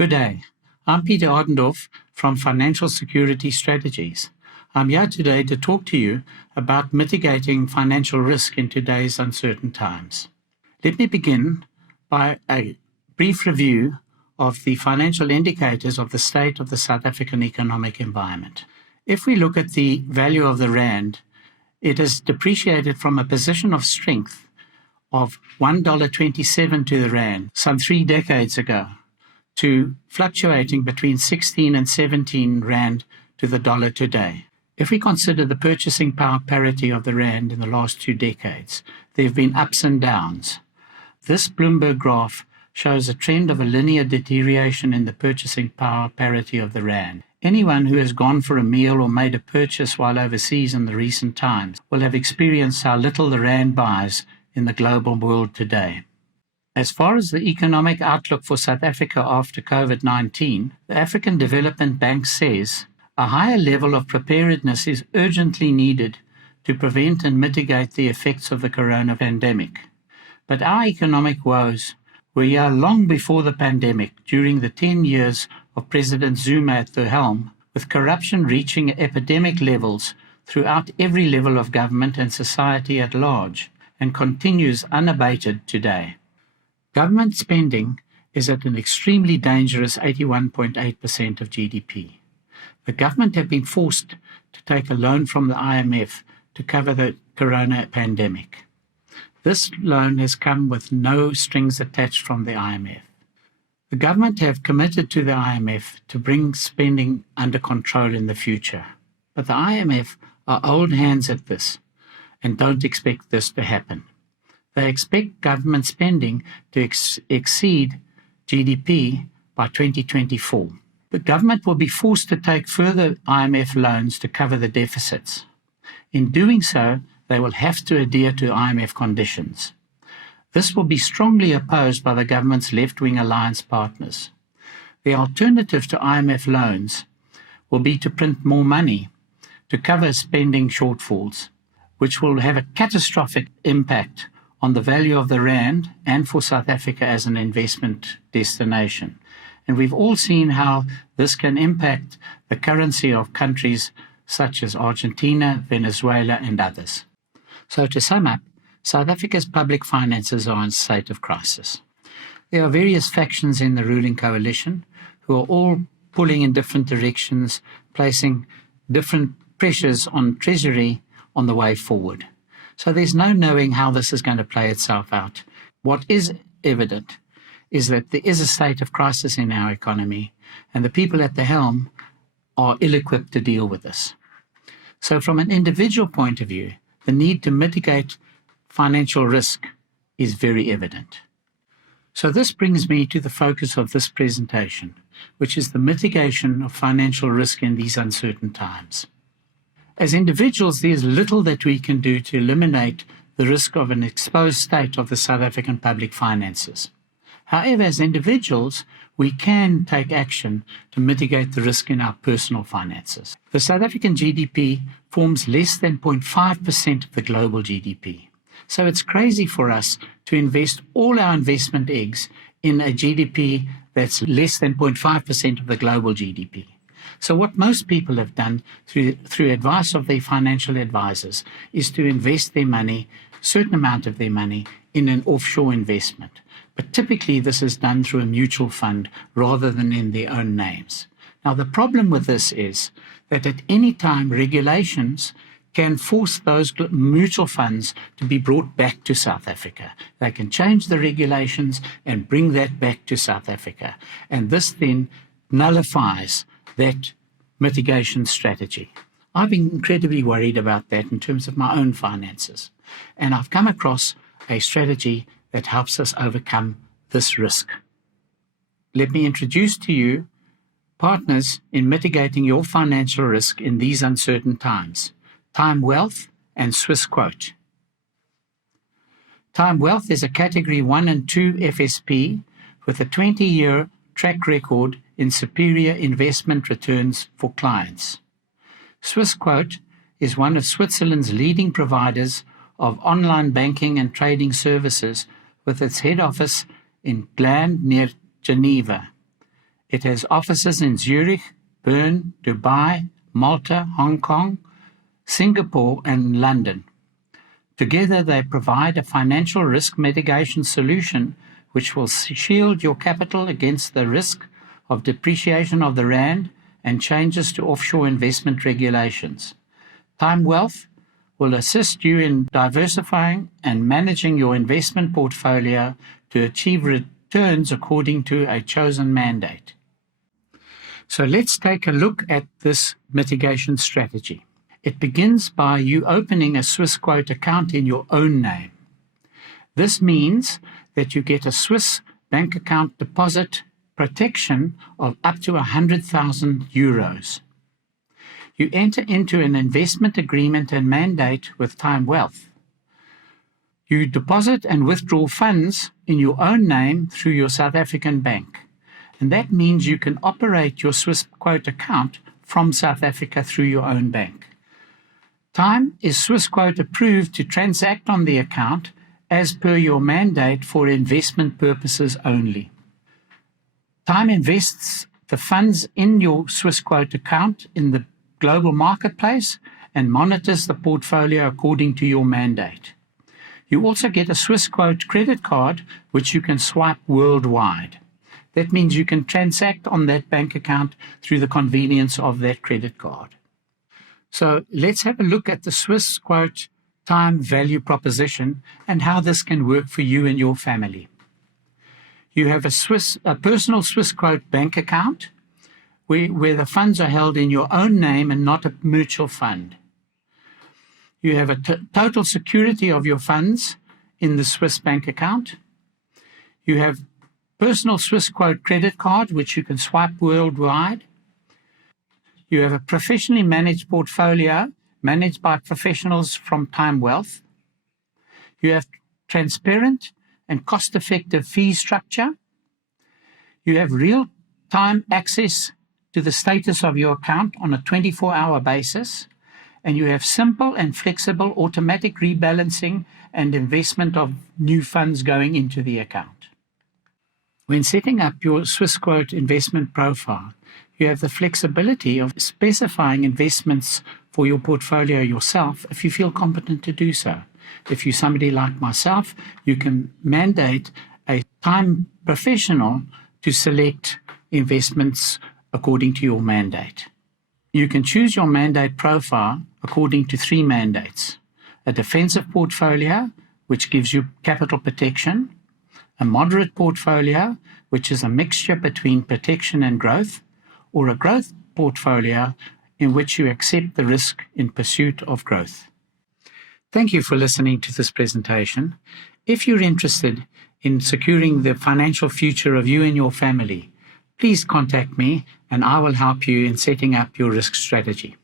Good day. I'm Peter Ardendorf from Financial Security Strategies. I'm here today to talk to you about mitigating financial risk in today's uncertain times. Let me begin by a brief review of the financial indicators of the state of the South African economic environment. If we look at the value of the rand, it has depreciated from a position of strength of $1.27 to the rand some 3 decades ago to fluctuating between 16 and 17 rand to the dollar today. If we consider the purchasing power parity of the rand in the last 2 decades, there have been ups and downs. This Bloomberg graph shows a trend of a linear deterioration in the purchasing power parity of the rand. Anyone who has gone for a meal or made a purchase while overseas in the recent times will have experienced how little the rand buys in the global world today. As far as the economic outlook for South Africa after COVID-19, the African Development Bank says a higher level of preparedness is urgently needed to prevent and mitigate the effects of the corona pandemic. But our economic woes were here long before the pandemic, during the 10 years of President Zuma at the helm, with corruption reaching epidemic levels throughout every level of government and society at large, and continues unabated today. Government spending is at an extremely dangerous 81.8% of GDP. The government have been forced to take a loan from the IMF to cover the corona pandemic. This loan has come with no strings attached from the IMF. The government have committed to the IMF to bring spending under control in the future. But the IMF are old hands at this and don't expect this to happen. They expect government spending to exceed GDP by 2024. The government will be forced to take further IMF loans to cover the deficits. In doing so, they will have to adhere to IMF conditions. This will be strongly opposed by the government's left-wing alliance partners. The alternative to IMF loans will be to print more money to cover spending shortfalls, which will have a catastrophic impact on the value of the rand and for South Africa as an investment destination. And we've all seen how this can impact the currency of countries such as Argentina, Venezuela, and others. So to sum up, South Africa's public finances are in a state of crisis. There are various factions in the ruling coalition who are all pulling in different directions, placing different pressures on Treasury on the way forward. So there's no knowing how this is going to play itself out. What is evident is that there is a state of crisis in our economy, and the people at the helm are ill-equipped to deal with this. So from an individual point of view, the need to mitigate financial risk is very evident. So this brings me to the focus of this presentation, which is the mitigation of financial risk in these uncertain times. As individuals, there's little that we can do to eliminate the risk of an exposed state of the South African public finances. However, as individuals, we can take action to mitigate the risk in our personal finances. The South African GDP forms less than 0.5% of the global GDP. So it's crazy for us to invest all our investment eggs in a GDP that's less than 0.5% of the global GDP. So what most people have done through advice of their financial advisors is to invest their money, a certain amount of their money, in an offshore investment. But typically this is done through a mutual fund rather than in their own names. Now the problem with this is that at any time regulations can force those mutual funds to be brought back to South Africa. They can change the regulations and bring that back to South Africa. And this then nullifies that mitigation strategy. I've been incredibly worried about that in terms of my own finances. And I've come across a strategy that helps us overcome this risk. Let me introduce to you partners in mitigating your financial risk in these uncertain times: Time Wealth and Swiss Quote. Time Wealth is a Category 1 and 2 FSP with a 20-year track record in superior investment returns for clients. Swiss Quote is one of Switzerland's leading providers of online banking and trading services with its head office in Gland near Geneva. It has offices in Zurich, Bern, Dubai, Malta, Hong Kong, Singapore, and London. Together, they provide a financial risk mitigation solution which will shield your capital against the risk of depreciation of the rand and changes to offshore investment regulations. Time Wealth will assist you in diversifying and managing your investment portfolio to achieve returns according to a chosen mandate. So let's take a look at this mitigation strategy. It begins by you opening a Swiss quote account in your own name. This means that you get a Swiss bank account deposit protection of up to 100,000 euros. You enter into an investment agreement and mandate with Time Wealth. You deposit and withdraw funds in your own name through your South African bank. And that means you can operate your Swiss quote account from South Africa through your own bank. Time is Swiss quote approved to transact on the account as per your mandate for investment purposes only. Time invests the funds in your Swiss quote account in the global marketplace and monitors the portfolio according to your mandate. You also get a Swiss quote credit card which you can swipe worldwide. That means you can transact on that bank account through the convenience of that credit card. So let's have a look at the Swiss quote time value proposition and how this can work for you and your family. You have a personal Swiss quote bank account where the funds are held in your own name and not a mutual fund. You have a total security of your funds in the Swiss bank account. You have personal Swiss quote credit card, which you can swipe worldwide. You have a professionally managed portfolio managed by professionals from Time Wealth. You have transparent and cost-effective fee structure. You have real-time access to the status of your account on a 24-hour basis. And you have simple and flexible automatic rebalancing and investment of new funds going into the account. When setting up your Swiss quote investment profile, you have the flexibility of specifying investments for your portfolio yourself if you feel competent to do so. If you're somebody like myself, you can mandate a time professional to select investments according to your mandate. You can choose your mandate profile according to 3 mandates: a defensive portfolio, which gives you capital protection, a moderate portfolio, which is a mixture between protection and growth, or a growth portfolio in which you accept the risk in pursuit of growth. Thank you for listening to this presentation. If you're interested in securing the financial future of you and your family, please contact me and I will help you in setting up your risk strategy.